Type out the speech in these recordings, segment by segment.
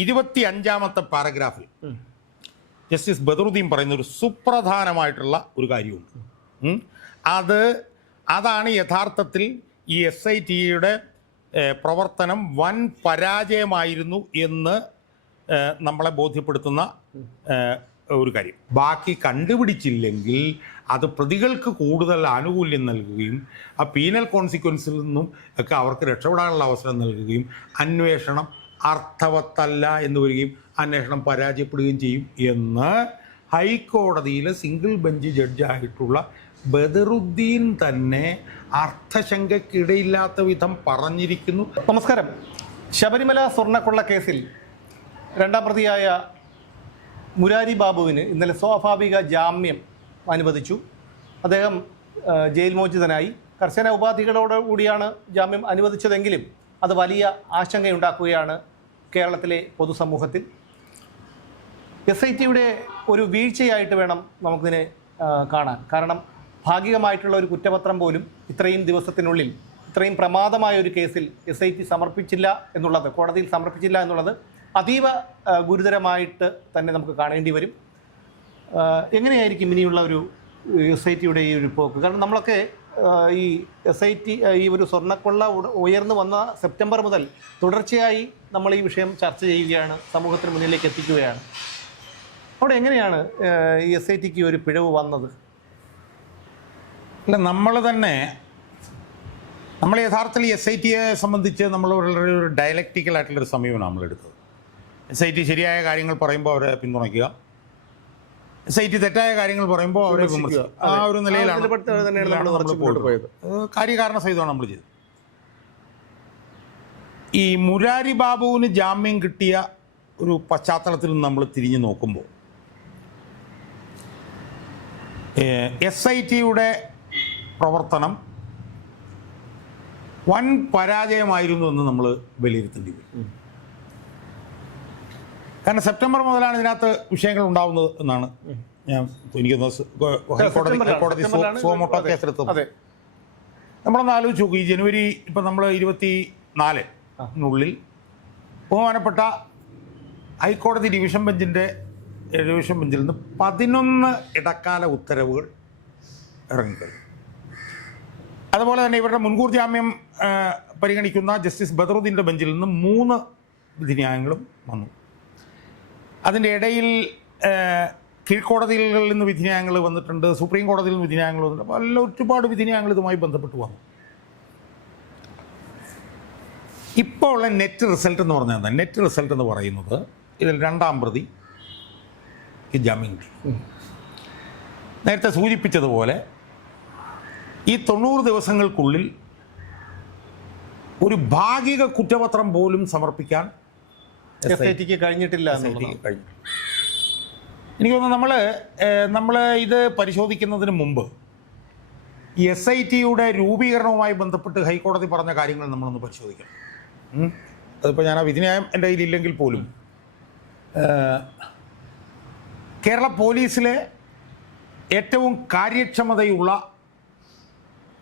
25-ാമത്തെ പാരഗ്രാഫിൽ justice Badaruddin പറയുന്ന ഒരു സുപ്രധാനമായിട്ടുള്ള ഒരു കാര്യമുണ്ട്. അതാണ് യഥാർത്ഥത്തിൽ ഈ SIT-യുടെ പ്രവർത്തനം വൻ പരാജയമായിരുന്നു എന്ന് നമ്മളെ ബോധ്യപ്പെടുത്തുന്ന ഒരു കാര്യം. ബാക്കി കണ്ടുപിടിച്ചില്ലെങ്കിൽ അത് പ്രതികൾക്ക് കൂടുതൽ ആനുകൂല്യം നൽകുകയും ആ പീനൽ കോൺസിക്വൻസിൽ നിന്നും ഒക്കെ അവർക്ക് രക്ഷപ്പെടാനുള്ള അവസരം നൽകുകയും അന്വേഷണം അർത്ഥവത്തല്ല എന്ന് വരികയും അന്വേഷണം പരാജയപ്പെടുകയും ചെയ്യും എന്ന് ഹൈക്കോടതിയിലെ സിംഗിൾ ബെഞ്ച് ജഡ്ജായിട്ടുള്ള ബദറുദ്ദീൻ തന്നെ അർത്ഥശങ്കയ്ക്കിടയില്ലാത്ത വിധം പറഞ്ഞിരിക്കുന്നു. നമസ്കാരം. ശബരിമല സ്വർണ്ണക്കൊള്ള കേസിൽ രണ്ടാം പ്രതിയായ മുരാരി ബാബുവിന് ഇന്നലെ സ്വാഭാവിക ജാമ്യം അനുവദിച്ചു. അദ്ദേഹം ജയിൽ മോചിതനായി. കർശന ഉപാധികളോടുകൂടിയാണ് ജാമ്യം അനുവദിച്ചതെങ്കിലും അത് വലിയ ആശങ്കയുണ്ടാക്കുകയാണ് കേരളത്തിലെ പൊതുസമൂഹത്തിൽ. SIT-യുടെ ഒരു വീഴ്ചയായിട്ട് വേണം നമുക്കിതിനെ കാണാൻ. കാരണം ഭാഗികമായിട്ടുള്ള ഒരു കുറ്റപത്രം പോലും ഇത്രയും ദിവസത്തിനുള്ളിൽ ഇത്രയും പ്രമാദമായ ഒരു കേസിൽ SIT സമർപ്പിച്ചില്ല എന്നുള്ളത്, കോടതിയിൽ സമർപ്പിച്ചില്ല എന്നുള്ളത് അതീവ ഗുരുതരമായിട്ട് തന്നെ നമുക്ക് കാണേണ്ടി വരും. എങ്ങനെയായിരിക്കും ഇനിയുള്ള ഒരു SIT-യുടെ ഈ ഒരു പോക്ക്? കാരണം നമ്മളൊക്കെ ഈ SIT ഈ ഒരു സ്വർണ്ണക്കൊള്ള ഉയർന്നു വന്ന സെപ്റ്റംബർ മുതൽ തുടർച്ചയായി നമ്മൾ ഈ വിഷയം ചർച്ച ചെയ്യുകയാണ്, സമൂഹത്തിന് മുന്നിലേക്ക് എത്തിക്കുകയാണ്. അവിടെ എങ്ങനെയാണ് ഈ SIT-ക്ക് ഒരു പിഴവ് വന്നത്? അല്ല, നമ്മൾ യഥാർത്ഥത്തിൽ SIT-യെ സംബന്ധിച്ച് നമ്മൾ വളരെ ഒരു ഡയലക്റ്റിക്കലായിട്ടുള്ളൊരു സമീപനം നമ്മളെടുത്തത്. SIT ശരിയായ കാര്യങ്ങൾ പറയുമ്പോൾ അവരെ പിന്തുണയ്ക്കുക, SIT തെറ്റായ കാര്യങ്ങൾ പറയുമ്പോൾ അവരെ വിമർശിക്കുക. ആ ഒരു നിലയിലാണ് കാര്യകാരണ സഹിതമാണ് നമ്മൾ ചെയ്തത്. ഈ മുരാരി ബാബുവിന് ജാമ്യം കിട്ടിയ ഒരു പശ്ചാത്തലത്തിൽ നിന്ന് നമ്മൾ തിരിഞ്ഞു നോക്കുമ്പോൾ SIT-യുടെ പ്രവർത്തനം വൻ പരാജയമായിരുന്നു എന്ന് നമ്മൾ വിലയിരുത്തേണ്ടി വരും. കാരണം സെപ്റ്റംബർ മുതലാണ് ഇതിനകത്ത് വിഷയങ്ങൾ ഉണ്ടാവുന്നത് എന്നാണ് എനിക്ക് ഹൈക്കോടതി സുമോട്ടോ കേസെടുത്തത്. നമ്മളൊന്ന് ആലോചിച്ച് നോക്കും. ഈ ജനുവരി ഇപ്പം നമ്മൾ 24-നുള്ളിൽ ബഹുമാനപ്പെട്ട ഹൈക്കോടതി ഡിവിഷൻ ബെഞ്ചിൽ നിന്ന് 11 ഇടക്കാല ഉത്തരവുകൾ ഇറങ്ങിക്കഴിഞ്ഞു. അതുപോലെ തന്നെ ഇവരുടെ മുൻകൂർ ജാമ്യം പരിഗണിക്കുന്ന ജസ്റ്റിസ് ബദറുദ്ദീൻ്റെ ബെഞ്ചിൽ നിന്ന് 3 വിധിന്യായങ്ങളും വന്നു. അതിൻ്റെ ഇടയിൽ കീഴ്ക്കോടതികളിൽ നിന്ന് വിധിന്യായങ്ങൾ വന്നിട്ടുണ്ട്, സുപ്രീം കോടതിയിൽ നിന്ന് വിധിന്യായങ്ങൾ വന്നിട്ടുണ്ട്. അപ്പോൾ ഒരുപാട് വിധിന്യായങ്ങൾ ഇതുമായി ബന്ധപ്പെട്ട് വന്നു. ഇപ്പോൾ ഉള്ള നെറ്റ് റിസൾട്ട് എന്ന് പറഞ്ഞാൽ നെറ്റ് റിസൾട്ട് എന്ന് പറയുന്നത് ഇതിൽ രണ്ടാം പ്രതി ജാമ്യം കിട്ടി. നേരത്തെ സൂചിപ്പിച്ചതുപോലെ ഈ 90 ദിവസങ്ങൾക്കുള്ളിൽ ഒരു ഭാഗിക കുറ്റപത്രം പോലും സമർപ്പിക്കാൻ SIT-ക്ക് കഴിഞ്ഞിട്ടില്ല. എനിക്ക് തോന്നുന്നു നമ്മൾ ഇത് പരിശോധിക്കുന്നതിന് മുമ്പ് ഈ SIT-യുടെ രൂപീകരണവുമായി ബന്ധപ്പെട്ട് ഹൈക്കോടതി പറഞ്ഞ കാര്യങ്ങൾ നമ്മളൊന്ന് പരിശോധിക്കണം. അതിപ്പോൾ ഞാൻ ആ വിധിന്യായം എൻ്റെ കയ്യിലില്ലെങ്കിൽ പോലും കേരള പോലീസിലെ ഏറ്റവും കാര്യക്ഷമതയുള്ള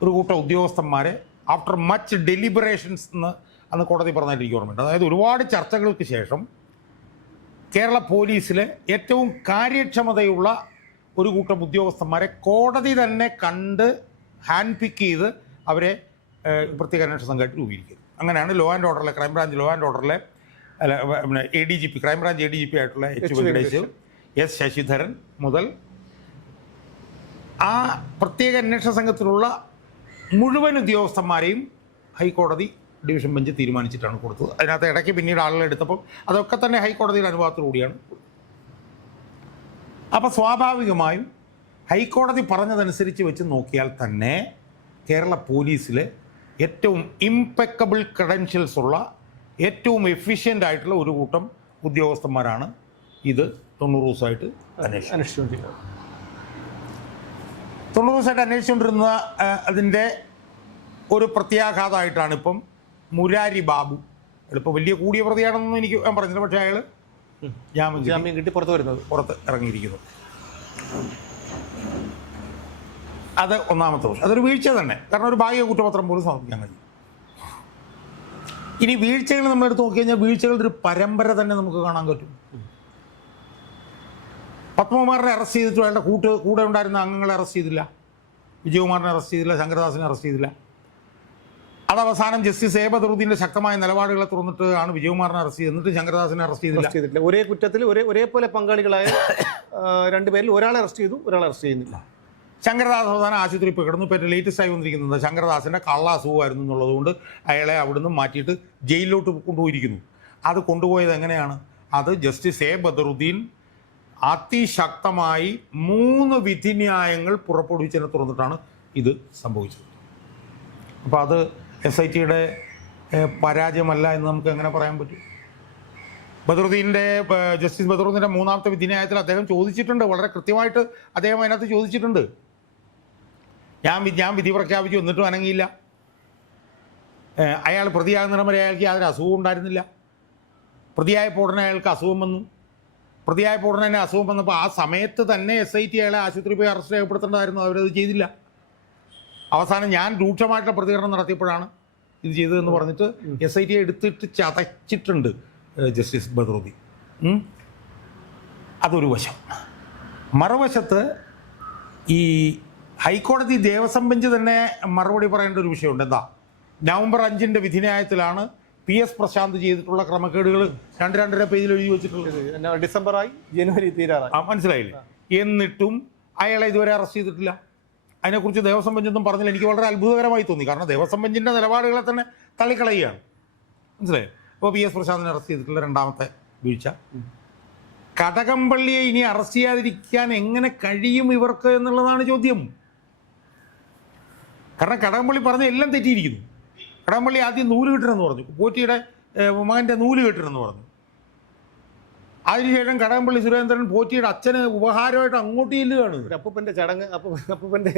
ഒരു കൂട്ടം ഉദ്യോഗസ്ഥന്മാരെ ആഫ്റ്റർ മച്ച് ഡെലിബറേഷൻസ് എന്ന് അന്ന് കോടതി പറഞ്ഞായിട്ട് എനിക്ക് ഓർമ്മയുണ്ട്. അതായത് ഒരുപാട് ചർച്ചകൾക്ക് ശേഷം കേരള പോലീസിലെ ഏറ്റവും കാര്യക്ഷമതയുള്ള ഒരു കൂട്ടം ഉദ്യോഗസ്ഥന്മാരെ കോടതി തന്നെ കണ്ട് ഹാൻഡ് പിക്ക് ചെയ്ത് അവരെ പ്രത്യേക അന്വേഷണ സംഘമായിട്ട് രൂപീകരിക്കുന്നത്. അങ്ങനെയാണ് ലോ ആൻഡ് ഓർഡറിലെ ക്രൈംബ്രാഞ്ച് ലോ ആൻഡ് ഓർഡറിലെ പിന്നെ ADGP ക്രൈംബ്രാഞ്ച് ADGP ആയിട്ടുള്ള H. വെങ്കടേഷ്, S. ശശിധരൻ മുതൽ ആ പ്രത്യേക അന്വേഷണ സംഘത്തിലുള്ള മുഴുവൻ ഉദ്യോഗസ്ഥന്മാരെയും ഹൈക്കോടതി ഡിവിഷൻ ബെഞ്ച് തീരുമാനിച്ചിട്ടാണ് കൊടുത്തത്. അതിനകത്ത് ഇടയ്ക്ക് പിന്നീട് ആളുകൾ എടുത്തപ്പോൾ അതൊക്കെ തന്നെ ഹൈക്കോടതിയുടെ അനുവാദത്തോടുകൂടിയാണ്. അപ്പോൾ സ്വാഭാവികമായും ഹൈക്കോടതി പറഞ്ഞതനുസരിച്ച് വെച്ച് നോക്കിയാൽ തന്നെ കേരള പോലീസിലെ ഏറ്റവും ഇംപെക്കബിൾ ക്രെഡൻഷ്യൽസ് ഉള്ള ഏറ്റവും എഫിഷ്യൻ്റ് ആയിട്ടുള്ള ഒരു കൂട്ടം ഉദ്യോഗസ്ഥന്മാരാണ് ഇത് 90 ദിവസമായിട്ട് അന്വേഷിച്ചുകൊണ്ടിരിക്കുന്നത്. 90 ദിവസമായിട്ട് അന്വേഷിച്ചുകൊണ്ടിരുന്ന അതിൻ്റെ ഒരു പ്രത്യാഘാതമായിട്ടാണ് ഇപ്പം മുരാരി ബാബു, ഇപ്പോൾ വലിയ കൂടിയ പ്രതിയാണെന്നൊന്നും എനിക്ക് ഞാൻ പറഞ്ഞില്ല, പക്ഷേ അയാൾ ജാമ്യം കിട്ടി പുറത്ത് ഇറങ്ങിയിരിക്കുന്നു. അത് ഒന്നാമത്തെ പ്രശ്നം. അതൊരു വീഴ്ച തന്നെ. കാരണം ഒരു ഭാഗിക കുറ്റപത്രം പോലും സമർപ്പിക്കാൻ കഴിയും. ഇനി വീഴ്ചകൾ നമ്മളെടുത്ത് നോക്കി കഴിഞ്ഞാൽ വീഴ്ചകളുടെ ഒരു പരമ്പര തന്നെ നമുക്ക് കാണാൻ പറ്റും. പത്മകുമാറിനെ അറസ്റ്റ് ചെയ്തിട്ട് അയാളുടെ കൂടെ ഉണ്ടായിരുന്ന അംഗങ്ങളെ അറസ്റ്റ് ചെയ്തില്ല, വിജയകുമാറിനെ അറസ്റ്റ് ചെയ്തില്ല, ശങ്കരദാസിനെ അറസ്റ്റ് ചെയ്തില്ല. അത് അവസാനം ജസ്റ്റിസ് എ ബദറുദ്ദീൻ്റെ ശക്തമായ നിലപാടുകളെ തുറന്നിട്ട് ആണ് വിജയകുമാറിനെ അറസ്റ്റ് ചെയ്ത്, എന്നിട്ട് ശങ്കരദാസിനെ അറസ്റ്റ് ചെയ്തില്ല. ഒരേ കുറ്റത്തിൽ ഒരേപോലെ പങ്കാളികളായ രണ്ടുപേരിൽ ഒരാളെ അറസ്റ്റ് ചെയ്തു, ഒരാളെ അറസ്റ്റ് ചെയ്യുന്നില്ല. ശങ്കരദാസ് അവസാനം ആശുപത്രി ഇപ്പോൾ കിടന്നു. ഇപ്പോൾ ലേറ്റസ്റ്റ് ആയി വന്നിരിക്കുന്നത് ശങ്കരദാസിൻ്റെ കള്ള അസുഖമായിരുന്നു എന്നുള്ളതുകൊണ്ട് അയാളെ അവിടുന്ന് മാറ്റിയിട്ട് ജയിലിലോട്ട് കൊണ്ടുപോയിരിക്കുന്നു. അത് കൊണ്ടുപോയത് എങ്ങനെയാണ്? അത് ജസ്റ്റിസ് എ ബദറുദ്ദീൻ അതിശക്തമായി 3 വിധിന്യായങ്ങൾ പുറപ്പെടുവിച്ചതിനെ തുറന്നിട്ടാണ് ഇത് സംഭവിച്ചത്. അപ്പോൾ അത് SITയുടെ പരാജയമല്ല എന്ന് നമുക്ക് എങ്ങനെ പറയാൻ പറ്റും? ജസ്റ്റിസ് ബദറുദ്ദീൻ്റെ 3ാമത്തെ വിധിന്യായത്തിൽ അദ്ദേഹം ചോദിച്ചിട്ടുണ്ട്, വളരെ കൃത്യമായിട്ട് അദ്ദേഹം അതിനകത്ത് ചോദിച്ചിട്ടുണ്ട്, ഞാൻ വിധി പ്രഖ്യാപിച്ചു എന്നിട്ടും അനങ്ങിയില്ല. അയാൾ പ്രതിയാകുന്നിടം വരെ അയാൾക്ക് യാതൊരു അസുഖം ഉണ്ടായിരുന്നില്ല. പ്രതിയായപ്പോൾ ഉടനെ അയാൾക്ക് അസുഖം വന്നു. പ്രതിയായപ്പോൾ ഉടനെ തന്നെ അസുഖം വന്നപ്പോൾ ആ സമയത്ത് തന്നെ SIT അയാളെ ആശുപത്രി പോയി അറസ്റ്റ് രേഖപ്പെടുത്തേണ്ടതായിരുന്നു. അവരത് ചെയ്തില്ല. അവസാനം ഞാൻ രൂക്ഷമായിട്ടുള്ള പ്രതികരണം നടത്തിയപ്പോഴാണ് ഇത് ചെയ്തതെന്ന് പറഞ്ഞിട്ട് SIT എടുത്തിട്ട് ചതച്ചിട്ടുണ്ട് ജസ്റ്റിസ് ബദറുദ്ദീൻ. അതൊരു വശം. മറുവശത്ത് ഈ ഹൈക്കോടതി ദേവസ്വം ബെഞ്ച് തന്നെ മറുപടി പറയേണ്ട ഒരു വിഷയമുണ്ട്. എന്താ? നവംബർ 5 വിധിന്യായത്തിലാണ് PS പ്രശാന്ത് ചെയ്തിട്ടുള്ള ക്രമക്കേടുകൾ 2-2.5 പേജിൽ എഴുതി വെച്ചിട്ടുള്ളത്. ഡിസംബറായി, ജനുവരി തീരാറായി. മനസ്സിലായില്ലേ? എന്നിട്ടും അയാളെ ഇതുവരെ അറസ്റ്റ് ചെയ്തിട്ടില്ല. അതിനെക്കുറിച്ച് ദേവസ്വം ബെഞ്ചൊന്നും പറഞ്ഞില്ല. എനിക്ക് വളരെ അത്ഭുതകരമായി തോന്നി. കാരണം ദേവസ്വം ബെഞ്ചിൻ്റെ നിലപാടുകളെ തന്നെ തള്ളിക്കളയുകയാണ്. മനസ്സിലായി? അപ്പോൾ PS പ്രശാന്തിനെ അറസ്റ്റ് ചെയ്തിട്ടുള്ള 2ാമത്തെ വീഴ്ച. കടകംപള്ളിയെ ഇനി അറസ്റ്റ് ചെയ്യാതിരിക്കാൻ എങ്ങനെ കഴിയും ഇവർക്ക് എന്നുള്ളതാണ് ചോദ്യം. കാരണം കടകംപള്ളി പറഞ്ഞ എല്ലാം തെറ്റിയിരിക്കുന്നു. കടകംപള്ളി ആദ്യം നൂല് കെട്ടണമെന്ന് പറഞ്ഞു, പോറ്റിയുടെ മകൻ്റെ നൂല് കെട്ടണമെന്ന് പറഞ്ഞു. അതിനുശേഷം കടകംപള്ളി സുരേന്ദ്രൻ പോറ്റിയുടെ അച്ഛന് ഉപഹാരമായിട്ട് അങ്ങോട്ട് ചെല്ലുകയാണ്. അപ്പൂപ്പൻ്റെ ചടങ്ങ്, അപ്പൂപ്പൻ്റെ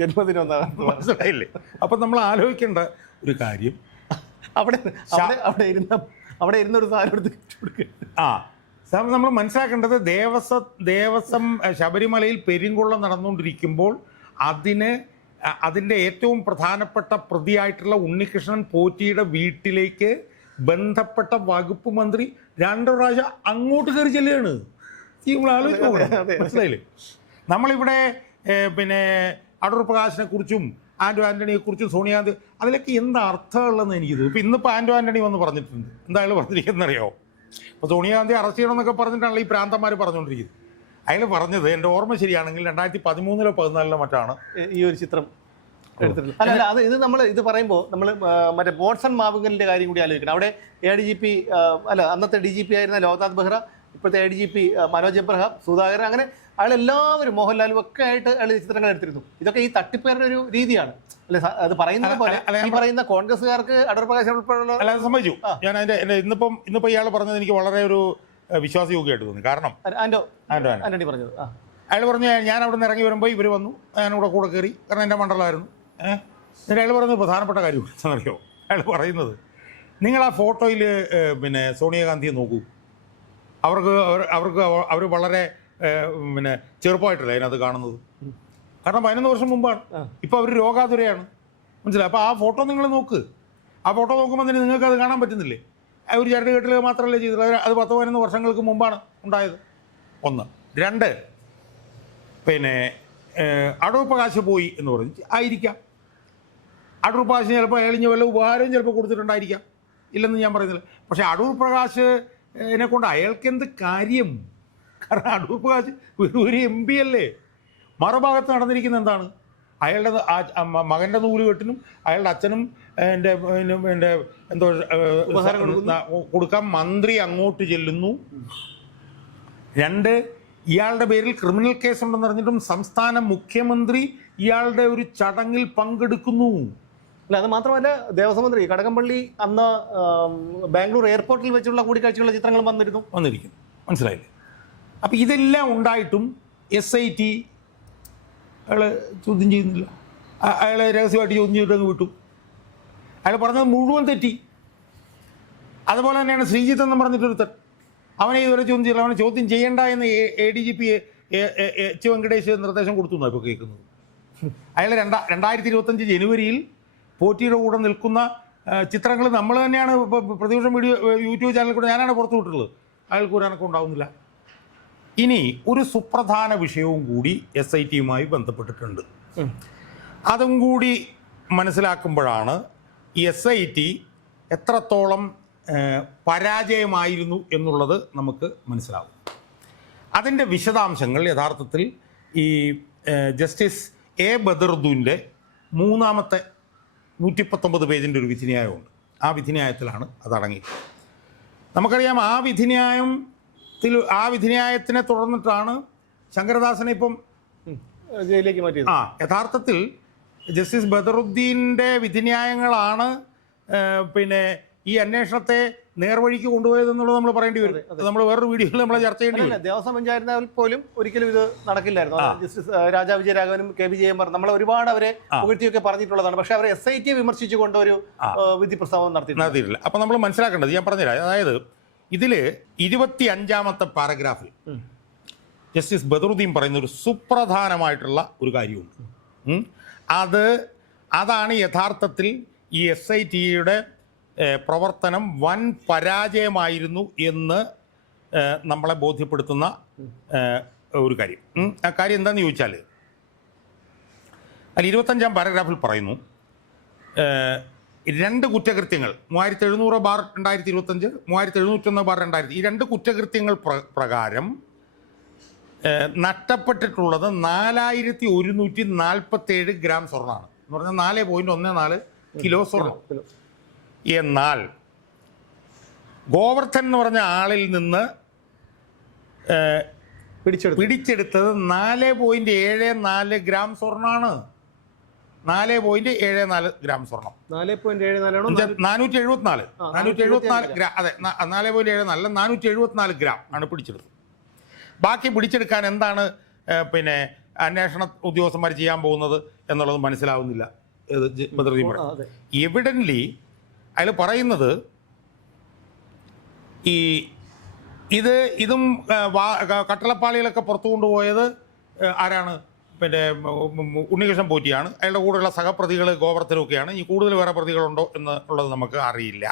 ജന്മദിനം ഒന്നാണ്. മനസ്സിലായില്ലേ? അപ്പം നമ്മൾ ആലോചിക്കേണ്ട ഒരു കാര്യം, അവിടെ ഇരുന്നൊരു സാധനം എടുത്ത് കൊടുക്കുക. നമ്മൾ മനസ്സിലാക്കേണ്ടത് ദേവസ്വം ശബരിമലയിൽ പെരുങ്കൊള്ളം നടന്നുകൊണ്ടിരിക്കുമ്പോൾ അതിൻ്റെ ഏറ്റവും പ്രധാനപ്പെട്ട പ്രതിയായിട്ടുള്ള ഉണ്ണികൃഷ്ണൻ പോറ്റിയുടെ വീട്ടിലേക്ക് ബന്ധപ്പെട്ട വകുപ്പ് മന്ത്രി 2 പ്രാവശ്യം അങ്ങോട്ട് കയറി ചെല്ലുകയാണ്. നമ്മൾ ആലോചിച്ച് മനസ്സിലായില്ലേ? നമ്മളിവിടെ പിന്നെ അടൂർ പ്രകാശിനെ കുറിച്ചും ആൻ്റോ ആൻ്റണിയെക്കുറിച്ചും സോണിയാഗാന്ധി അതിലൊക്കെ എന്താ അർത്ഥമുള്ളതെന്ന് എനിക്കിത്. ഇപ്പം ഇന്നിപ്പോൾ ആൻ്റോ ആൻ്റണി വന്ന് പറഞ്ഞിട്ടുണ്ട്. എന്താ അയാൾ പറഞ്ഞിരിക്കുന്നറിയോ? അപ്പോൾ സോണിയാഗാന്ധി അറസ്റ്റ് ചെയ്യണമെന്നൊക്കെ പറഞ്ഞിട്ടാണല്ലോ ഈ പ്രാന്തന്മാർ പറഞ്ഞുകൊണ്ടിരിക്കുന്നത്. അയാൾ പറഞ്ഞത് എൻ്റെ ഓർമ്മ ശരിയാണെങ്കിൽ 2013-ലോ 2014-ലോ മറ്റാണ് ഈ ഒരു ചിത്രം എടുത്തിട്ടുള്ളത്. അല്ല, അത് ഇത് നമ്മൾ ഇത് പറയുമ്പോൾ നമ്മൾ മറ്റേ മോൺസൺ മാവുങ്കലിൻ്റെ കാര്യം കൂടി ആലോചിക്കണം. അവിടെ ADGP അന്നത്തെ DGP ആയിരുന്ന ലോക്നാഥ് ബെഹ്റ, ഇപ്പോഴത്തെ ADGP മനോജ് എബ്രഹാം, സുധാകരൻ, അങ്ങനെ അയാളെല്ലാവരും മോഹൻലാലും ഒക്കെ ആയിട്ട് അയാൾ ചിത്രങ്ങൾ എടുത്തിരുന്നു. ഇതൊക്കെ ഈ തട്ടിപ്പേരുടെ ഒരു രീതിയാണ് അല്ലെ? അത് പറയുന്നത് പോലെ ഈ പറയുന്ന കോൺഗ്രസ്സുകാർക്ക് അടൂർ പ്രകാശ് ഉൾപ്പെടെയുള്ള അല്ലാതെ സംഭവിച്ചു. ഞാൻ അതിൻ്റെ ഇന്നിപ്പോൾ ഇയാൾ പറഞ്ഞത് എനിക്ക് വളരെ ഒരു വിശ്വാസയോഗ്യമായിട്ട് തോന്നി. കാരണം ആന്റണി പറഞ്ഞത്, അയാൾ പറഞ്ഞു ഞാൻ അവിടെ നിന്ന് ഇറങ്ങി വരുമ്പോൾ ഇവർ വന്നു, ഞാനിവിടെ കൂടെ കയറി, കാരണം എൻ്റെ മണ്ഡലമായിരുന്നു. എന്നിട്ട് അയാൾ പറയുന്നത് പ്രധാനപ്പെട്ട കാര്യം എന്നറിയോ? അയാൾ പറയുന്നത്, നിങ്ങൾ ആ ഫോട്ടോയിൽ പിന്നെ സോണിയാഗാന്ധിയെ നോക്കൂ, അവർ വളരെ പിന്നെ ചെറുപ്പമായിട്ടല്ലേ അതിനകത്ത് കാണുന്നത്. കാരണം 11 വർഷം മുമ്പാണ്. ഇപ്പോൾ അവർ രോഗാതുരയാണ്. മനസ്സിലായി? അപ്പോൾ ആ ഫോട്ടോ നിങ്ങൾ നോക്ക്. ആ ഫോട്ടോ നോക്കുമ്പോൾ തന്നെ നിങ്ങൾക്ക് അത് കാണാൻ പറ്റുന്നില്ലേ? ഒരു ചരട് കെട്ടിൽ മാത്രമല്ലേ ചെയ്തിട്ടുള്ളത്. അത് 10-11 വർഷങ്ങൾക്ക് മുമ്പാണ് ഉണ്ടായത്. 1. 2, പിന്നെ അടൂർ പ്രകാശ് പോയി എന്ന് പറഞ്ഞ് ആയിരിക്കാം. അടൂർ പ്രകാശ് ചിലപ്പോൾ അയാളിഞ്ഞ് വല്ല ഉപഹാരവും ചിലപ്പോൾ കൊടുത്തിട്ടുണ്ടായിരിക്കാം, ഇല്ലെന്ന് ഞാൻ പറയുന്നില്ല. പക്ഷേ അടൂർ പ്രകാശിനെ കൊണ്ട് അയാൾക്ക് എന്ത് കാര്യം? കാരണം അടൂർ പ്രകാശ് ഒരു MP അല്ലേ. മറുഭാഗത്ത് നടന്നിരിക്കുന്നത് എന്താണ്? അയാളുടെ മകൻ്റെ നൂല് കെട്ടിനും അയാളുടെ അച്ഛനും എൻ്റെ എന്തോ കൊടുക്കാൻ മന്ത്രി അങ്ങോട്ട് ചെല്ലുന്നു. 2, ഇയാളുടെ പേരിൽ ക്രിമിനൽ കേസുണ്ടെന്ന് അറിഞ്ഞിട്ടും സംസ്ഥാന മുഖ്യമന്ത്രി ഇയാളുടെ ഒരു ചടങ്ങിൽ പങ്കെടുക്കുന്നു. അല്ല, അത് മാത്രമല്ല, ദേവസ്വം മന്ത്രി കടകംപള്ളി അന്ന് ബാംഗ്ലൂർ എയർപോർട്ടിൽ വെച്ചുള്ള കൂടിക്കാഴ്ചയുള്ള ചിത്രങ്ങൾ വന്നിരിക്കുന്നു. മനസ്സിലായില്ലേ? അപ്പോൾ ഇതെല്ലാം ഉണ്ടായിട്ടും SIT അയാൾ ചോദ്യം ചെയ്യുന്നില്ല. അയാളെ രഹസ്യമായിട്ട് ചോദ്യം ചെയ്തിട്ട് വിട്ടു. അയാൾ പറഞ്ഞത് മുഴുവൻ തെറ്റി. അതുപോലെ തന്നെയാണ് ശ്രീജിത്ത് എന്ന് പറഞ്ഞിട്ടൊരുത്തൻ, അവനെ ഇതുവരെ ചോദ്യം ചെയ്യില്ല. അവനെ ചോദ്യം ചെയ്യേണ്ട എന്ന് ADGP H. വെങ്കടേഷ് നിർദ്ദേശം കൊടുത്തു എന്നാണ് ഇപ്പോൾ കേൾക്കുന്നത്. അയാൾ 2025 ജനുവരിയിൽ പോറ്റിയുടെ കൂടെ നിൽക്കുന്ന ചിത്രങ്ങൾ നമ്മൾ തന്നെയാണ് പ്രതിപക്ഷം വീഡിയോ യൂട്യൂബ് ചാനലിൽ കൂടെ ഞാനാണ് പുറത്തു വിട്ടിട്ടുള്ളത്. അയാൾക്ക് ഒരു അനക്കം ഉണ്ടാവുന്നില്ല. ഇനി ഒരു സുപ്രധാന വിഷയവും കൂടി SITയുമായി ബന്ധപ്പെട്ടിട്ടുണ്ട്. അതും കൂടി മനസ്സിലാക്കുമ്പോഴാണ് ഈ SIT എത്രത്തോളം പരാജയമായിരുന്നു എന്നുള്ളത് നമുക്ക് മനസ്സിലാവും. അതിൻ്റെ വിശദാംശങ്ങൾ യഥാർത്ഥത്തിൽ ഈ ജസ്റ്റിസ് A ബദറുദ്ദീൻ്റെ മൂന്നാമത്തെ 119 പേജിൻ്റെ ഒരു വിധിന്യായമുണ്ട്. ആ വിധിന്യായത്തിലാണ് അതടങ്ങിയത്. നമുക്കറിയാം ആ വിധിന്യായത്തിനെ തുടർന്നിട്ടാണ് ശങ്കരദാസനെ ഇപ്പം ജയിലിലേക്ക് മാറ്റിയത്. യഥാർത്ഥത്തിൽ ജസ്റ്റിസ് ബദറുദ്ദീൻ്റെ വിധിന്യായങ്ങളാണ് പിന്നെ ഈ അന്വേഷണത്തെ നേർവഴിക്ക് കൊണ്ടുപോയതെന്നുള്ളത് നമ്മൾ പറയേണ്ടി വരും. നമ്മൾ വേറൊരു വീഡിയോയിൽ നമ്മൾ ചർച്ച ചെയ്യേണ്ടി വരും. ദേവസ്വം പഞ്ചായത്തിനാൽ പോലും ഒരിക്കലും ഇത് നടക്കില്ലായിരുന്നു. ജസ്റ്റിസ് രാജാ വിജയരാഘവനും KB ജയകുമാറും നമ്മൾ ഒരുപാട് അവരെ പുകഴ്ത്തിയൊക്കെ പറഞ്ഞിട്ടുള്ളതാണ്. പക്ഷേ അവർ SITയെ വിമർശിച്ചുകൊണ്ട് ഒരു വിധി പ്രസ്താവന നടത്തിയിട്ടില്ല. അപ്പം നമ്മൾ മനസ്സിലാക്കേണ്ടത് ഞാൻ പറഞ്ഞുതരാം. അതായത് ഇതിൽ 25ാമത്തെ പാരഗ്രാഫിൽ ജസ്റ്റിസ് ബദറുദ്ദീൻ പറയുന്ന ഒരു സുപ്രധാനമായിട്ടുള്ള ഒരു കാര്യമുണ്ട്. അതാണ് യഥാർത്ഥത്തിൽ ഈ SITയുടെ പ്രവർത്തനം വൻ പരാജയമായിരുന്നു എന്ന് നമ്മളെ ബോധ്യപ്പെടുത്തുന്ന ഒരു കാര്യം. ആ കാര്യം എന്താണെന്ന് ചോദിച്ചാൽ അതിൽ 25ാം പാരഗ്രാഫിൽ പറയുന്നു, 2 കുറ്റകൃത്യങ്ങൾ 3700/2025, 3701/2000 ഈ 2 കുറ്റകൃത്യങ്ങൾ പ്രകാരം നഷ്ടപ്പെട്ടിട്ടുള്ളത് 4147 ഗ്രാം സ്വർണ്ണമാണ്. എന്ന് പറഞ്ഞാൽ 4.14 കിലോ സ്വർണം. എന്നാൽ ഗോവർദ്ധൻ എന്ന് പറഞ്ഞ ആളിൽ നിന്ന് പിടിച്ചെടുത്തത് 4.74 ഗ്രാം സ്വർണ്ണമാണ്. 4.74 ഗ്രാം സ്വർണം. 474 ഗ്രാം. അതെ, 4.74 474 ഗ്രാം ആണ് പിടിച്ചെടുത്തത്. ബാക്കി പിടിച്ചെടുക്കാൻ എന്താണ് പിന്നെ അന്വേഷണ ഉദ്യോഗസ്ഥന്മാർ ചെയ്യാൻ പോകുന്നത് എന്നുള്ളത് മനസ്സിലാവുന്നില്ല. എവിഡൻലി അതിൽ പറയുന്നത് ഇതും കട്ടളപ്പാളികളൊക്കെ പുറത്തു കൊണ്ടുപോയത് ആരാണ്? പിന്നെ ഉണ്ണികൃഷ്ണൻ പോറ്റിയാണ്. അയാളുടെ കൂടെയുള്ള സഹപ്രതികൾ ഗോവർദ്ധനൊക്കെയാണ്. ഈ കൂടുതൽ വേറെ പ്രതികളുണ്ടോ എന്നുള്ളത് നമുക്ക് അറിയില്ല.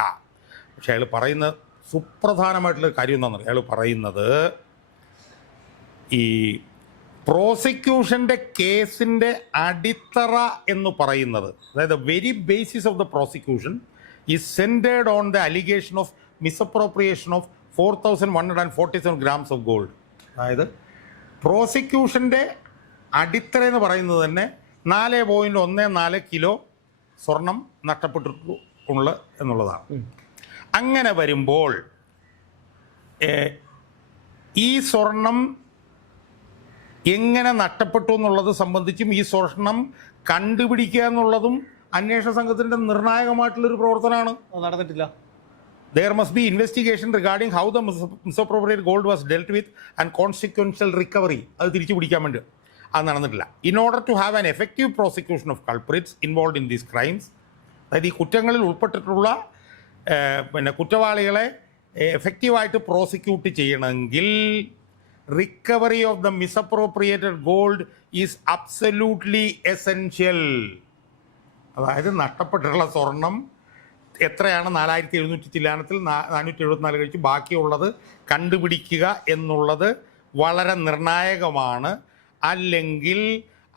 പക്ഷെ അയാൾ പറയുന്ന സുപ്രധാനമായിട്ടുള്ള കാര്യം എന്താണെന്ന് അറിയാം. അയാൾ പറയുന്നത് ഈ പ്രോസിക്യൂഷൻ്റെ കേസിൻ്റെ അടിത്തറ എന്ന് പറയുന്നത്, അതായത് very basis of the prosecution is centred on the allegation of misappropriation of 4147 grams of gold. അതായത് പ്രോസിക്യൂഷൻ്റെ അടിത്തറ എന്ന് പറയുന്നത് തന്നെ 4.14 കിലോ സ്വർണം നഷ്ടപ്പെട്ടിട്ടുള്ള എന്നുള്ളതാണ്. അങ്ങനെ വരുമ്പോൾ ഈ സ്വർണം എങ്ങനെ നഷ്ടപ്പെട്ടു എന്നുള്ളത് സംബന്ധിച്ചും ഈ സ്വർണം കണ്ടുപിടിക്കുക എന്നുള്ളതും അന്വേഷണ സംഘത്തിൻ്റെ നിർണായകമായിട്ടുള്ളൊരു പ്രവർത്തനമാണ്. നടന്നിട്ടില്ല. There must be investigation regarding how the misappropriated gold was dealt with and consequential recovery. അത് തിരിച്ചു പിടിക്കാൻ വേണ്ടി അത് നടന്നിട്ടില്ല. In order to have an effective prosecution of culprits involved in these crimes, അതായത് ഈ കുറ്റങ്ങളിൽ ഉൾപ്പെട്ടിട്ടുള്ള പിന്നെ കുറ്റവാളികളെ എഫക്റ്റീവായിട്ട് പ്രോസിക്യൂട്ട് ചെയ്യണമെങ്കിൽ recovery of the misappropriated gold is absolutely essential. അതായത് നഷ്ടപ്പെട്ടിട്ടുള്ള സ്വർണം എത്രയാണ് 4700 ചില്ലാനത്തിൽ 474 കഴിച്ച് ബാക്കിയുള്ളത് കണ്ടുപിടിക്കുക എന്നുള്ളത് വളരെ നിർണായകമാണ്. അല്ലെങ്കിൽ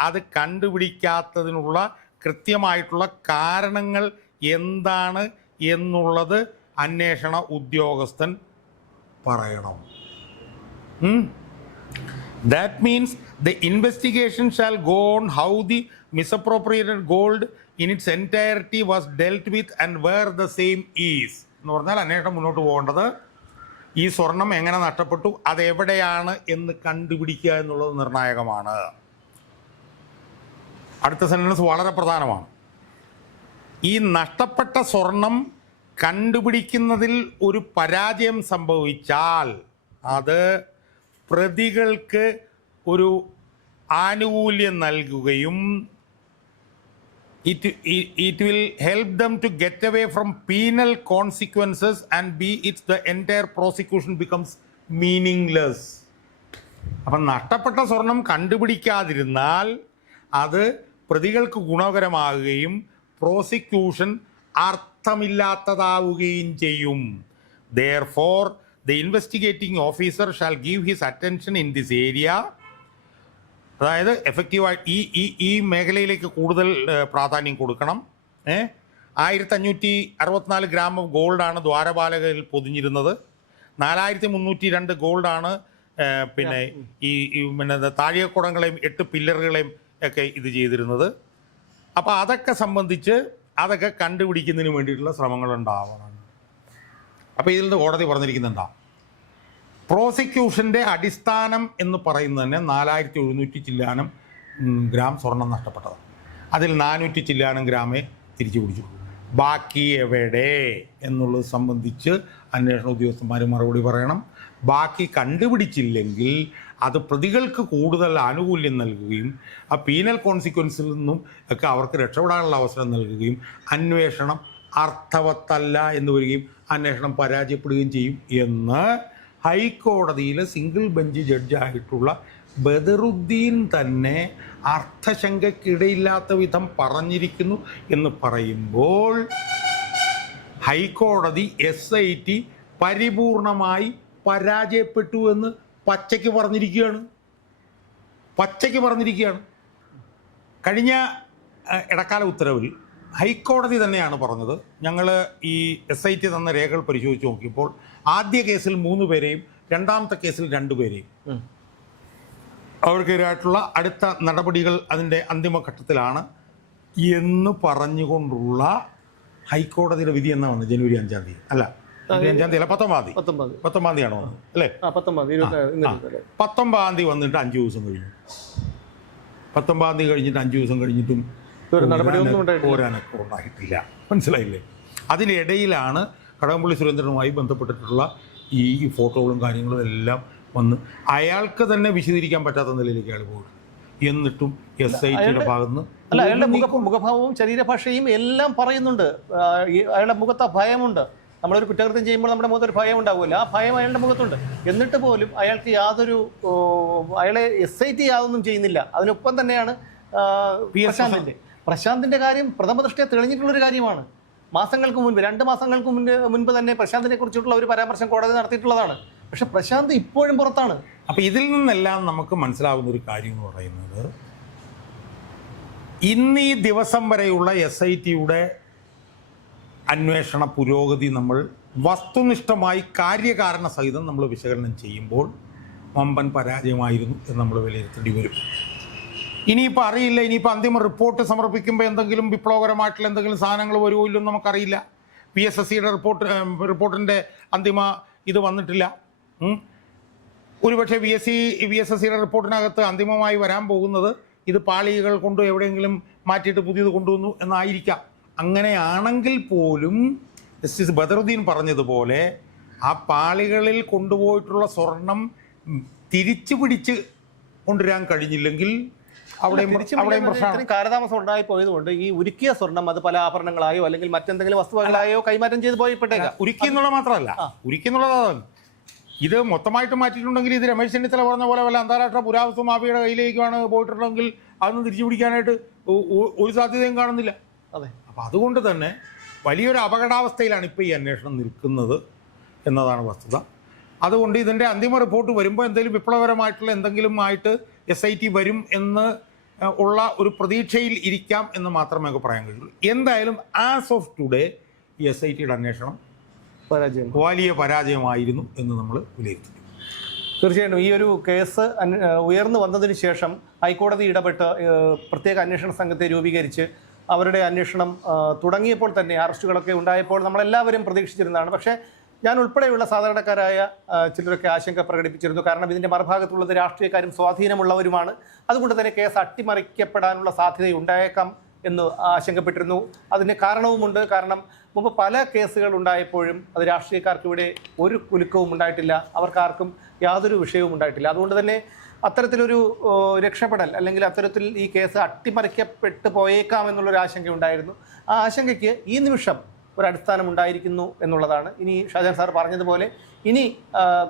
അത് കണ്ടുപിടിക്കാത്തതിനുള്ള കൃത്യമായിട്ടുള്ള കാരണങ്ങൾ എന്താണ് എന്നുള്ളത് അന്വേഷണ ഉദ്യോഗസ്ഥൻ പറയണം. That means the investigation shall go on how the misappropriated gold in its entirety was dealt with and where the same is. എന്ന് പറഞ്ഞാൽ അന്വേഷണം മുന്നോട്ട് പോകേണ്ടത് ഈ സ്വർണം എങ്ങനെ നഷ്ടപ്പെട്ടു, അതെവിടെയാണ് എന്ന് കണ്ടുപിടിക്കുക എന്നുള്ളത് നിർണായകമാണ്. അടുത്ത സെൻറ്റൻസ് വളരെ പ്രധാനമാണ്. ഈ നഷ്ടപ്പെട്ട സ്വർണം കണ്ടുപിടിക്കുന്നതിൽ ഒരു പരാജയം സംഭവിച്ചാൽ അത് പ്രതികൾക്ക് ഒരു ആനുകൂല്യം നൽകുകയും it will help them to get away from penal consequences and the entire prosecution becomes meaningless. അപ്പം നഷ്ടപ്പെട്ട സ്വർണം കണ്ടുപിടിക്കാതിരുന്നാൽ അത് പ്രതികൾക്ക് ഗുണകരമാകുകയും പ്രോസിക്യൂഷൻ അർത്ഥമില്ലാത്തതാവുകയും ചെയ്യും. Therefore, the investigating officer shall give his attention in this area. അതായത് എഫക്റ്റീവായി ഈ മേഖലയിലേക്ക് കൂടുതൽ പ്രാധാന്യം കൊടുക്കണം. 1564 ഗ്രാം ഓഫ് ഗോൾഡാണ് ദ്വാരപാലകയിൽ പൊതിഞ്ഞിരുന്നത്. 4302 ഗോൾഡാണ് പിന്നെ ഈ പിന്നെ താഴികക്കുടങ്ങളെയും 8 പില്ലറുകളെയും ഒക്കെ ഇത് ചെയ്തിരുന്നത്. അപ്പോൾ അതൊക്കെ സംബന്ധിച്ച് അതൊക്കെ കണ്ടുപിടിക്കുന്നതിന് വേണ്ടിയിട്ടുള്ള ശ്രമങ്ങൾ ഉണ്ടാവണം. അപ്പോൾ ഇതിൽ നിന്ന് കോടതി പറഞ്ഞിരിക്കുന്നുണ്ടാ, പ്രോസിക്യൂഷൻ്റെ അടിസ്ഥാനം എന്ന് പറയുന്നത് തന്നെ 4700 ചില്ലാനം ഗ്രാം സ്വർണം നഷ്ടപ്പെട്ടതാണ്. അതിൽ 400 ചില്ലാനം ഗ്രാമേ തിരിച്ചു പിടിച്ചു. ബാക്കി എവിടെ എന്നുള്ളത് സംബന്ധിച്ച് അന്വേഷണ ഉദ്യോഗസ്ഥന്മാർ മറുപടി പറയണം. ബാക്കി കണ്ടുപിടിച്ചില്ലെങ്കിൽ അത് പ്രതികൾക്ക് കൂടുതൽ ആനുകൂല്യം നൽകുകയും ആ പീനൽ കോൺസിക്വൻസിൽ നിന്നും ഒക്കെ അവർക്ക് രക്ഷപ്പെടാനുള്ള അവസരം നൽകുകയും അന്വേഷണം അർത്ഥവത്തല്ല എന്ന് വരികയും അന്വേഷണം പരാജയപ്പെടുകയും ചെയ്യും എന്ന് ഹൈക്കോടതിയിലെ സിംഗിൾ ബെഞ്ച് ജഡ്ജായിട്ടുള്ള ബദറുദ്ദീൻ തന്നെ അർത്ഥശങ്കയ്ക്കിടയില്ലാത്ത വിധം പറഞ്ഞിരിക്കുന്നു എന്ന് പറയുമ്പോൾ ഹൈക്കോടതി SIT പരിപൂർണമായി പരാജയപ്പെട്ടു എന്ന് പച്ചയ്ക്ക് പറഞ്ഞിരിക്കുകയാണ്. കഴിഞ്ഞ ഇടക്കാല ഉത്തരവിൽ ഹൈക്കോടതി തന്നെയാണ് പറഞ്ഞത്. ഞങ്ങൾ ഈ SIT തന്ന രേഖകൾ പരിശോധിച്ച് നോക്കിയപ്പോൾ ആദ്യ കേസിൽ 3 പേരെയും രണ്ടാമത്തെ കേസിൽ 2 പേരെയും അവർക്കെതിരായിട്ടുള്ള അടുത്ത നടപടികൾ അതിൻ്റെ അന്തിമഘട്ടത്തിലാണ് എന്ന് പറഞ്ഞുകൊണ്ടുള്ള ഹൈക്കോടതിയുടെ വിധി എന്നാ വന്നത്? ജനുവരി 5-ാം തീയതി അല്ല, ജനുവരി 5-ാം തീയതി അല്ല, 19-ാം തീയതിയാണ് വന്നത് അല്ലേ? 19-ാം തീയതി വന്നിട്ട് 5 ദിവസം കഴിഞ്ഞു. 19-ാം തീയതി കഴിഞ്ഞിട്ട് 5 ദിവസം കഴിഞ്ഞിട്ടും പോരാനൊക്കെ ഉണ്ടായിട്ടില്ല. മനസ്സിലായില്ലേ? അതിനിടയിലാണ് കടകംപള്ളി സുരേന്ദ്രനുമായി ബന്ധപ്പെട്ടിട്ടുള്ള ഈ ഫോട്ടോകളും കാര്യങ്ങളും എല്ലാം വന്ന് അയാൾക്ക് തന്നെ വിശദീകരിക്കാൻ പറ്റാത്ത നിലയിലേക്ക് അയാൾ പോയി. എന്നിട്ടും SITയുടെ ഭാഗത്തുനിന്ന് അല്ല, അയാളുടെ മുഖഭാവവും ശരീരഭാഷയും എല്ലാം പറയുന്നുണ്ട്. അയാളുടെ മുഖത്ത് ഭയമുണ്ട്. നമ്മളൊരു കുറ്റകൃത്യം ചെയ്യുമ്പോൾ നമ്മുടെ മുഖത്തൊരു ഭയം ഉണ്ടാവില്ല. ആ ഭയം അയാളുടെ മുഖത്തുണ്ട്. എന്നിട്ട് പോലും അയാൾക്ക് അയാളെ SIT യാതൊന്നും ചെയ്യുന്നില്ല. അതിനൊപ്പം തന്നെയാണ് പ്രശാന്തിന്റെ കാര്യം പ്രഥമ ദൃഷ്ടിയ തെളിഞ്ഞിട്ടുള്ളൊരു കാര്യമാണ്. മാസങ്ങൾക്ക് മുൻപ് 2 മാസങ്ങൾക്ക് മുൻപ് തന്നെ പ്രശാന്തിനെ കുറിച്ചിട്ടുള്ള ഒരു പരാമർശം കോടതി നടത്തിയിട്ടുള്ളതാണ്. പക്ഷെ പ്രശാന്ത് ഇപ്പോഴും പുറത്താണ്. അപ്പം ഇതിൽ നിന്നെല്ലാം നമുക്ക് മനസ്സിലാകുന്ന ഒരു കാര്യം എന്ന് പറയുന്നത്, ഇന്ന് ഈ ദിവസം വരെയുള്ള SITയുടെ അന്വേഷണ പുരോഗതി നമ്മൾ വസ്തുനിഷ്ഠമായി കാര്യകാരണ സഹിതം നമ്മൾ വിശകലനം ചെയ്യുമ്പോൾ വമ്പൻ പരാജയമായിരുന്നു എന്ന് നമ്മൾ വിലയിരുത്തേണ്ടി വരും. ഇനിയിപ്പോൾ അറിയില്ല, ഇനിയിപ്പോൾ അന്തിമ റിപ്പോർട്ട് സമർപ്പിക്കുമ്പോൾ എന്തെങ്കിലും വിപ്ലവകരമായിട്ടുള്ള എന്തെങ്കിലും സാധനങ്ങൾ വരുമോ ഇല്ലെന്ന് നമുക്കറിയില്ല. PSSCയുടെ റിപ്പോർട്ടിൻ്റെ അന്തിമ ഇത് വന്നിട്ടില്ല. ഒരുപക്ഷെ VSSCയുടെ റിപ്പോർട്ടിനകത്ത് അന്തിമമായി വരാൻ പോകുന്നത് ഇത് പാളികൾ കൊണ്ട് എവിടെയെങ്കിലും മാറ്റിയിട്ട് പുതിയത് കൊണ്ടുവന്നു എന്നായിരിക്കാം. അങ്ങനെയാണെങ്കിൽ പോലും ജസ്റ്റിസ് ബദറുദ്ദീൻ പറഞ്ഞതുപോലെ ആ പാളികളിൽ കൊണ്ടുപോയിട്ടുള്ള സ്വർണം തിരിച്ചു പിടിച്ച് കൊണ്ടുവരാൻ കഴിഞ്ഞില്ലെങ്കിൽ അവിടെയും പ്രശ്നം. കാലതാമസം ഉണ്ടായി പോയതുകൊണ്ട് ഈ ഉരുക്കിയ സ്വർണം അത് പല ആഭരണങ്ങളായോ അല്ലെങ്കിൽ മറ്റെന്തെങ്കിലും വസ്തുക്കളായോ കൈമാറ്റം ചെയ്ത് പോയിപ്പെട്ടേക്കാം. ഉരുക്കി എന്നുള്ളത് മാത്രമല്ല, ഉരുക്കി എന്നുള്ളതാണ്. ഇത് മൊത്തമായിട്ട് മാറ്റിയിട്ടുണ്ടെങ്കിൽ ഇത് രമേശ് ചെന്നിത്തല പറഞ്ഞ പോലെ വല്ല അന്താരാഷ്ട്ര പുരാവസ്തു മാഫിയയുടെ കയ്യിലേക്കാണ് പോയിട്ടുണ്ടെങ്കിൽ അതൊന്നും തിരിച്ചു പിടിക്കാനായിട്ട് ഒരു സാധ്യതയും കാണുന്നില്ല. അതെ. അപ്പം അതുകൊണ്ട് തന്നെ വലിയൊരു അപകടാവസ്ഥയിലാണ് ഇപ്പോൾ ഈ അന്വേഷണം നിൽക്കുന്നത് എന്നതാണ് വസ്തുത. അതുകൊണ്ട് ഇതിൻ്റെ അന്തിമ റിപ്പോർട്ട് വരുമ്പോൾ എന്തെങ്കിലും വിപ്ലവകരമായിട്ടുള്ള എന്തെങ്കിലും ആയിട്ട് SIT വരും എന്ന് ഉള്ള ഒരു പ്രതീക്ഷയിൽ ഇരിക്കാം എന്ന് മാത്രമേ നമുക്ക് പറയാൻ കഴിയുള്ളൂ. എന്തായാലും ആസ് ഓഫ് ടുഡേ ഈ SITയുടെ അന്വേഷണം വലിയ പരാജയമായിരുന്നു എന്ന് നമ്മൾ വിലയിരുത്തി. തീർച്ചയായിട്ടും ഈ ഒരു കേസ് ഉയർന്നു വന്നതിന് ശേഷം ഹൈക്കോടതി ഇടപെട്ട് പ്രത്യേക അന്വേഷണ സംഘത്തെ രൂപീകരിച്ച് അവരുടെ അന്വേഷണം തുടങ്ങിയപ്പോൾ തന്നെ അറസ്റ്റുകളൊക്കെ ഉണ്ടായപ്പോൾ നമ്മളെല്ലാവരും പ്രതീക്ഷിച്ചിരുന്നതാണ്. പക്ഷേ ഞാൻ ഉൾപ്പെടെയുള്ള സാധാരണക്കാരായ ചിലരൊക്കെ ആശങ്ക പ്രകടിപ്പിച്ചിരുന്നു. കാരണം ഇതിൻ്റെ മറുഭാഗത്തുള്ളത് രാഷ്ട്രീയക്കാരും സ്വാധീനമുള്ളവരുമാണ്. അതുകൊണ്ട് തന്നെ കേസ് അട്ടിമറിക്കപ്പെടാനുള്ള സാധ്യതയുണ്ടായേക്കാം എന്ന് ആശങ്കപ്പെട്ടിരുന്നു. അതിന് കാരണവുമുണ്ട്. കാരണം മുമ്പ് പല കേസുകൾ ഉണ്ടായപ്പോഴും അത് രാഷ്ട്രീയക്കാർക്ക് ഇവിടെ ഒരു കുലുക്കവും ഉണ്ടായിട്ടില്ല, അവർക്കാർക്കും യാതൊരു വിഷയവും ഉണ്ടായിട്ടില്ല. അതുകൊണ്ട് തന്നെ അത്തരത്തിലൊരു രക്ഷപ്പെടൽ അല്ലെങ്കിൽ അത്തരത്തിൽ ഈ കേസ് അട്ടിമറിക്കപ്പെട്ടു പോയേക്കാം എന്നുള്ളൊരു ആശങ്ക ഉണ്ടായിരുന്നു. ആ ആശങ്കയ്ക്ക് ഈ നിമിഷം ഒരടിസ്ഥാനം ഉണ്ടായിരിക്കുന്നു എന്നുള്ളതാണ്. ഇനി ഷാജാൻ സാർ പറഞ്ഞതുപോലെ ഇനി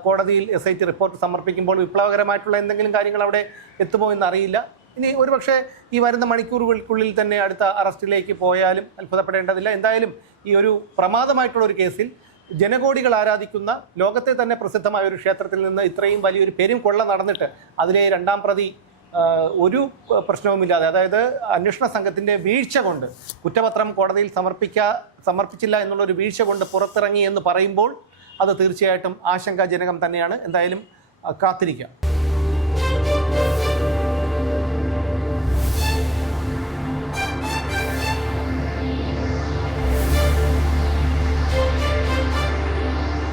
കോടതിയിൽ SIT റിപ്പോർട്ട് സമർപ്പിക്കുമ്പോൾ വിപ്ലവകരമായിട്ടുള്ള എന്തെങ്കിലും കാര്യങ്ങൾ അവിടെ എത്തുമോ എന്നറിയില്ല. ഇനി ഒരുപക്ഷെ ഈ വരുന്ന മണിക്കൂറുകൾക്കുള്ളിൽ തന്നെ അടുത്ത അറസ്റ്റിലേക്ക് പോയാലും അത്ഭുതപ്പെടേണ്ടതില്ല. എന്തായാലും ഈ ഒരു പ്രമാദമായിട്ടുള്ള ഒരു കേസിൽ ജനകോടികൾ ആരാധിക്കുന്ന ലോകത്തെ തന്നെ പ്രസിദ്ധമായ ഒരു ക്ഷേത്രത്തിൽ നിന്ന് ഇത്രയും വലിയൊരു പെരും കൊള്ള നടന്നിട്ട് അതിലെ രണ്ടാം പ്രതി ഒരു പ്രശ്നവുമില്ലാതെ, അതായത് അന്വേഷണ സംഘത്തിൻ്റെ വീഴ്ച കൊണ്ട് കുറ്റപത്രം കോടതിയിൽ സമർപ്പിച്ചില്ല എന്നുള്ളൊരു വീഴ്ച കൊണ്ട് പുറത്തിറങ്ങി എന്ന് പറയുമ്പോൾ അത് തീർച്ചയായിട്ടും ആശങ്കാജനകം തന്നെയാണ്. എന്തായാലും കാത്തിരിക്കാം.